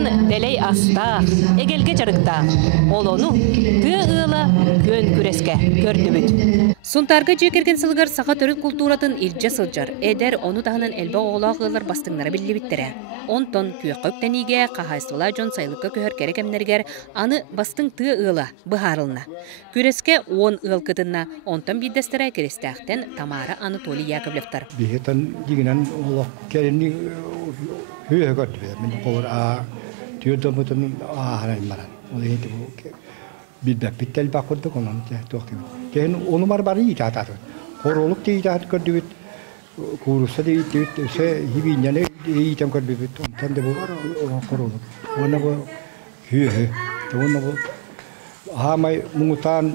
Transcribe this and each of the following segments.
Онтан делей аста, эгелге жарыкта. Олону тыа ыла көн күреске көрдүбүт. Сунтарга жекерген сылгар саха төрүт культуратын ирже сылжар. Эдер ону таханын элбе оголак ылар бастыңнары биллибиттере. Онтон күйөккөктениге кахайстыла жон сайлыкка көһөр керекемнергер аны бастың тыа ыла быхарылна. Күреске 10 ыл кытынна онтон биддестере керестяхтен Тамара Анатолий Яковлевтар. Бихетан дигинен олок керени хүйөгөт мен колор түйөдөмөтөн харай маран. Ол эти бидде биттел бакырдык онун токту. Кен ону барбары итатат. Королук тийтат көрдүбүт. Куруса дейт се хибинене итем көрдүбүт. Онтон да бу королук. Оны бу хүйө. Оны бу хамай муңутан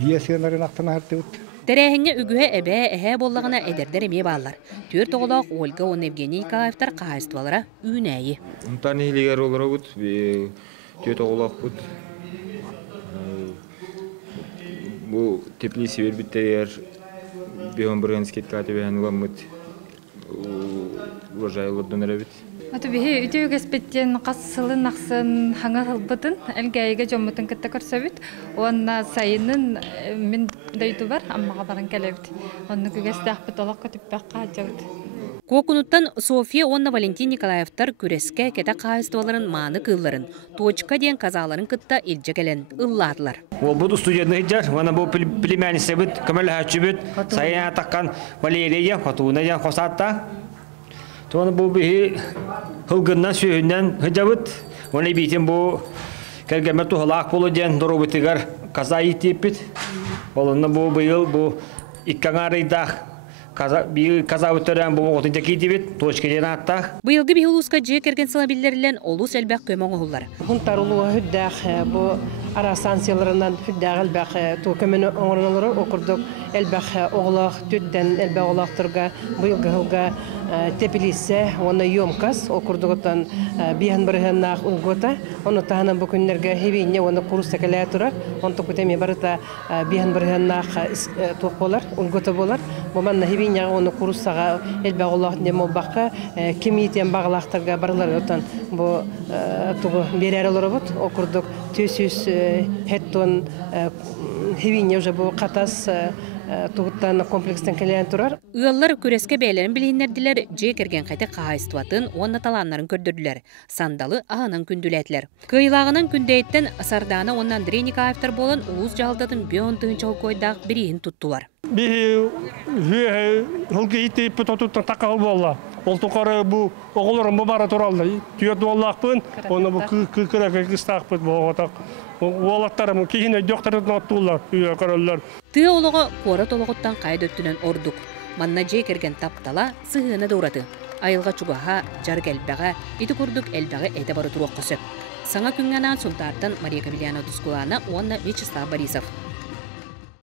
биесенерин актана хартыбыт. Терехинне үгühe эбе эһе боллагына эдердер эме баалар. Төр тоголок Ольга Евгений Николаевтар кахайствалара үнәйи. Унтан илигер олорогут, төр тоголок бут. Бу теплиси бербиттер биомбурганскет катебен ламыт. Уважаемый Рабит. Аты бихи үтөөгөс беттен кассылын аксын хаңа кылбытын элгайга жоммутун кытта көрсөбүт. Онна сайынын мен дойду бар, аммага баран келебит. Онну күгөстөх бутолок көтүппөк каажабыт. Кокунуттан София онна Валентин Николаевтар күреске кете кайыстываларын мааны кылларын, точка ден казаларын кытта илже келен ыллаарлар. Ол буду студияны хиджар, вана бу племянница бит, камел хачыбыт, сайына таккан Валерия, Фатуна хосатта. Тоны бу бихи хылгыннан сүйүннен хиджабыт, оны битин бу келгеме тухалак болу ден доробытыгар каза итипит. Олонна бу быйыл бу иккаңарыйдах каза өтөрән бу отынча китибит, точка ден аттах. Быйылгы бихулуска жекерген сылабиллерлен олус элбәк көмөңө хуллар. Хунтар улуга хүддәх бу ара станцияларынан хүддәк элбәк тукымын оңрылары окурдук элбәк оглак түттән элбәк оглактырга быйылгы хылга тепилисе оны ёмкас окурдугутан биһан бирһеннах улгота оны тахана бу күннәргә хевинне оны курс тәкәлә тора он тукутеме барыта биһан бирһеннах туколар улгота болар бу манна хевинне оны курсага элбәк оглак немо бакка кимитен баглактырга барлар отан бу тугу берәр робот окурдук төсүс хеттон хевинне уже бу катас тугуттан комплекстен келен турар. Ыаллар күреске бәйләрен билиннәрдиләр, жекерген кайта кайыстыватын онна таланнарын көрдүрләр. Сандалы аһанын күндүләтләр. Кыйлагынан күндәйттен Сардана оннан Андрей Николаевтар болан улус жалдатын бион тыгынчал койдак бирин туттулар. Би хылгы итеп тотуттан такал болла. Ол тукары бу оголорун бу бара туралды. Түйөт боллакпын, оны бу кыракы кыстакпыт болотак. Олаттарым кийине жоктардан аттуулар, үйө көрөллөр. Тыа олого кора тологоттан кайдөттүнөн ордук. Манна жекерген таптала сыгына дураты. Айылга чугаха, жаргелбеге, ити курдук элбеге эте бары турук көсөп. Саңа күнгенан Сунтартан Мария Кабельяна Дускулана, онна Вячеслав Борисов.